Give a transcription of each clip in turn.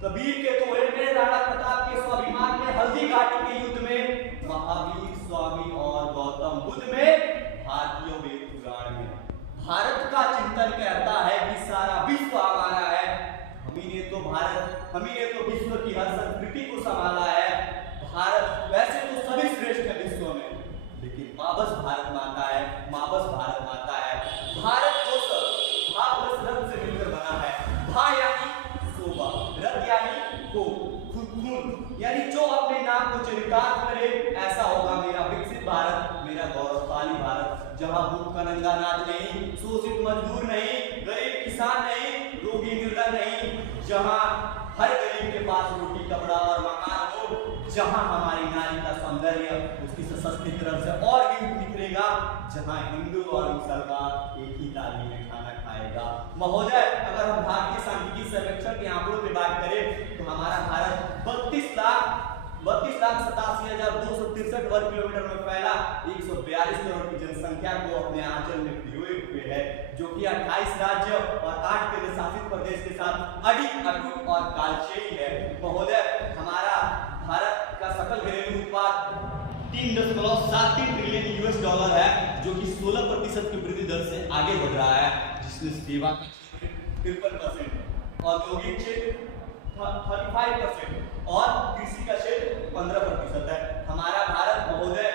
कबीर के दोहे में, राणा प्रताप के स्वाभिमान में, हल्दी घाटी के युद्ध में, महावीर स्वामी और गौतम बुद्ध में, भारतीय वेद पुराण में। भारत का चिंतन कहता है कि सारा विश्व हमारा है। हम ही ने तो विश्व की हर संस्कृति को संभाला है। भारत वैसे तो सभी श्रेष्ठ है विश्व में, लेकिन माँ बस भारत माता है, माँ बस भारत माता है। भारत को भा प्लस रथ से मिलकर बना है। भा यानी शोभा, रथ यानी को खून, यानी जो अपने नाम को चरितार्थ करे, ऐसा होगा मेरा विकसित भारत, मेरा गौरवशाली भारत, जहां भूख का नंगा नाच नहीं, शोषित मजदूर नहीं, गरीब किसान नहीं, रोगी निर्धन नहीं, जहां हर गरीब के पास रोटी कपड़ा और मकान हो, जहां हमारी नारी का सौंदर्य उसकी सशक्तिकरण से और भी निखरेगा, जहां हिंदू और मुसलमान एक ही थाली में खाना खाएगा। महोदय, अगर हम भारतीय सांख्यिकी सर्वेक्षण के आंकड़ों की बात करें तो हमारा भारत 32,87,263 वर्ग किलोमीटर में फैला 142 करोड़ की जनसंख्या को अपने आंचल में पिरोए हुए है, जो कि 28 राज्य और 8 केंद्र शासित प्रदेश के साथ अडिग, अटूट और कालचेयी है। महोदय, हमारा भारत का सकल घरेलू उत्पाद 3.73 ट्रिलियन यूएस डॉलर है, जो कि 16% की वृद्धि दर से आगे बढ़ रहा है, जिसमें सेवा का क्षेत्र 53%, औद्योगिक क्षेत्र 35% और कृषि का क्षेत्र 15% है। हमारा भारत महोदय,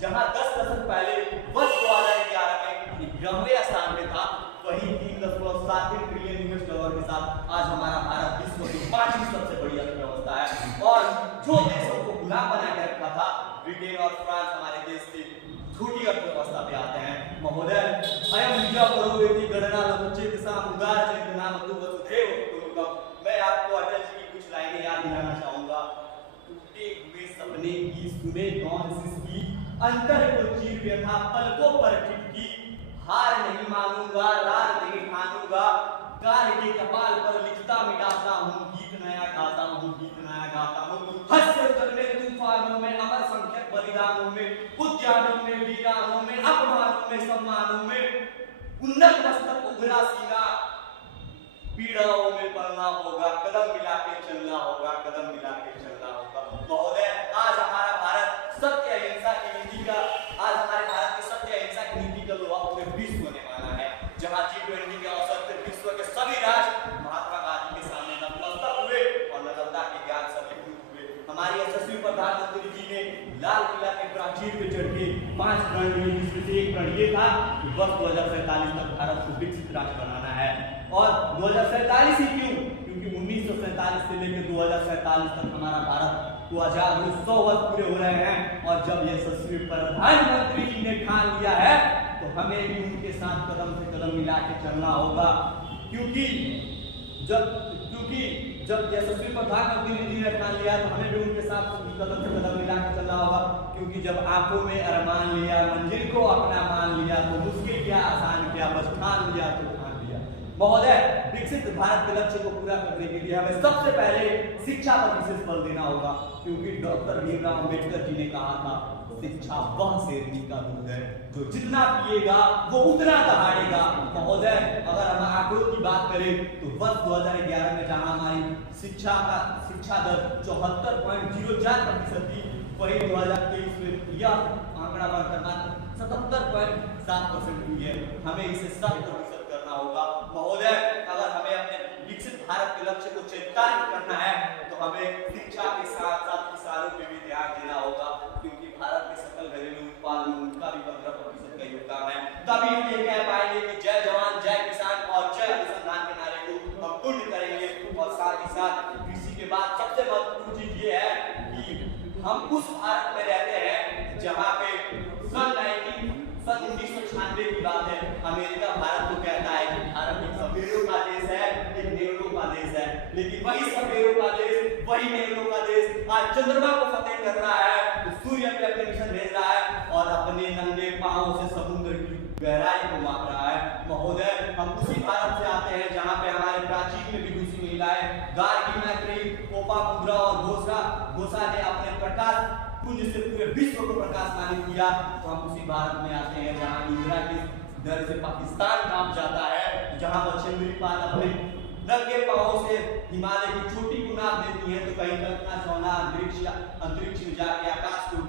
जहां 10 दशक पहले वर्ष 2011 में 11वें स्थान में था, वहीं 3.73 ट्रिलियन यूएस डॉलर के साथ आज हमारा भारत विश्व की 5वीं सबसे बड़ी अर्थव्यवस्था है। और जो देशों को गुलाम बना के रखा था, ब्रिटेन और फ्रांस हमारे देश की छोटी अर्थव्यवस्था पे आते हैं। महोदय, अयम विद्या परोवेति गणना लघुचेत सामुदाय चेतना मधु वसुधैव कुटुंबकम्। मैं आपको अटल जी की कुछ लाइनें याद दिलाना चाहूंगा। टूटे हुए सपने की सुने कौन सिसकी, अंतर को चीर व्यथा पलकों पर टिकती, हार नहीं मानूंगा, रार नहीं ठानूंगा, कार के कपाल पर लिखता मिटाता हूँ, गीत नया गाता हूँ, गीत नया गाता हूँ। हंस्य चलने तूफानों में, अमर संख्यक बलिदानों में, उद्यानों में, वीरानों में, अपमानों में, सम्मानों में, उन्नत मस्तक उभरा सीना, पीड़ाओं में पड़ना होगा, कदम मिला के चलना होगा, कदम मिला के चलना होगा। महोदय, आज हमारा भारत सत्य अहिंसा की नीति का, आज हमारे भारत की सत्य अहिंसा की नीति का लोहा पूरे विश्व होने वाला है, जहां G20 के अवसर पर विश्व के सभी राष्ट्र महात्मा गांधी के सामने नतमस्तक हुए और नर्मदा के ज्ञान से अभिभूत हुए। हमारे यशस्वी प्रधानमंत्री जी ने लाल किला के प्राचीर पे चढ़ के 5 प्रण लिए, जिसमें से एक प्रण ये था कि वर्ष 2047 तक भारत को विकसित राष्ट्र बनाना है। और 2047 ही क्यों? क्योंकि 1947 से लेकर 2047 तक हमारा भारत को आजाद हुए 100 वर्ष पूरे हो रहे हैं। और जब यशस्वी प्रधानमंत्री जी ने ठान लिया है, तो हमें भी उनके साथ कदम से कदम मिला के चलना होगा, क्योंकि जब यशस्वी प्रधानमंत्री जी ने ठान लिया, तो हमें भी उनके साथ कदम से कदम मिला के चलना होगा। क्योंकि जब आंखों में अरमान लिया, मंजिल को अपना मान लिया, तो मुश्किल क्या आसान क्या, बस ठान लिया तो ठान लिया। महोदय, विकसित भारत के लक्ष्य को पूरा करने के लिए हमें सबसे पहले शिक्षा पर विशेष बल देना होगा, क्योंकि डॉक्टर भीमराव अंबेडकर जी ने कहा था, शिक्षा वह शेरनी का दूध है, जो जितना पिएगा वो उतना दहाड़ेगा। महोदय, अगर हम आंकड़ों की बात करें तो वर्ष 2011 में जहां हमारी शिक्षा दर 74.04% थी, वही 2023 में यह आंकड़ा बढ़कर मात्र 77.7% हुई है। हमें इसे 7% करना होगा। महोदय, अगर हमें अपने विकसित भारत के लक्ष्य को चरितार्थ करना है, तो हमें शिक्षा के साथ साथ किसानों पे भी ध्यान देना होगा, क्योंकि भारत के सकल घरेलू उत्पाद में उनका भी 15% का योगदान है। तभी हम ये कह पाएंगे कि जय जवान जय किसान और जय अनुसंधान के नारे को हम पूर्ण करेंगे। और साथ ही साथ कृषि के बाद सबसे महत्वपूर्ण चीज ये है कि हम उस भारत में रहते हैं जहाँ पे सन 1996 की बात है, अमेरिका भारत को कहता है कि भारत एक सफेदों का देश है, एक नेग्रो का देश है, लेकिन वही सफेदों का देश, वही नेग्रो का देश आज चंद्रमा को फतेह कर रहा है, तो सूर्य पे अपने मिशन भेज रहा है और अपने नंगे पांवों से समुद्र की गहराई को माप रहा है। महोदय, हम उसी भारत से आते हैं जहाँ पे हमारे प्राचीन में विदुषी महिलाएं गार्गी, मैत्री, लोपामुद्रा और घोषा ने अपने प्रकाश पुंज से पूरे विश्व को प्रकाशमानित किया। तो हम उसी भारत में आते हैं जहाँ इंदिरा की दर से पाकिस्तान कांप जाता है, जहाँ बछेंद्री पाल अपने नंगे पांवों से हिमालय की चोटी को नाप देती हैं तो कहीं कल्पना चावला अंतरिक्ष में जाके आकाश को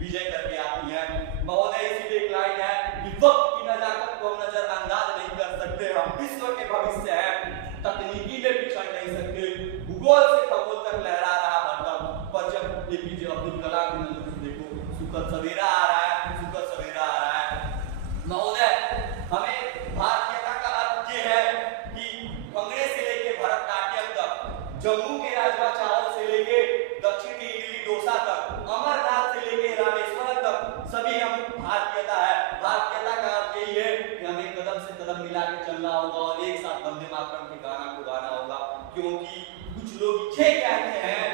विजय करके आती है। महोदय इसीलिए एक लाइन है कि वक्त की नजाकत को हम नजरअंदाज नहीं कर सकते, हम विश्व के भविष्य है, तकनीकी में पिछड़ नहीं सकते, भूगोल से खगोल तक लहरा रहा हरदम। पर जब एपीजे अब्दुल कलाम ने देखो सुखद सवेरा आ रहा है, सुखद सवेरा आ रहा है। महोदय हमें भारतीयता का अर्थ ये है कि कांग्रेस से लेके भरतनाट्यम तक, जम्मू के राजमा चावल से लेके दक्षिण के इडली डोसा तक, अमरनाथ से लेके रामेश्वरम तक, सभी हम भारतीयता है। भारतीयता का अर्थ यही है कि हमें कदम से कदम मिला के चलना होगा और एक साथ वंदे मातरम के गाना को गाना होगा, क्योंकि कुछ लोग ये कहते हैं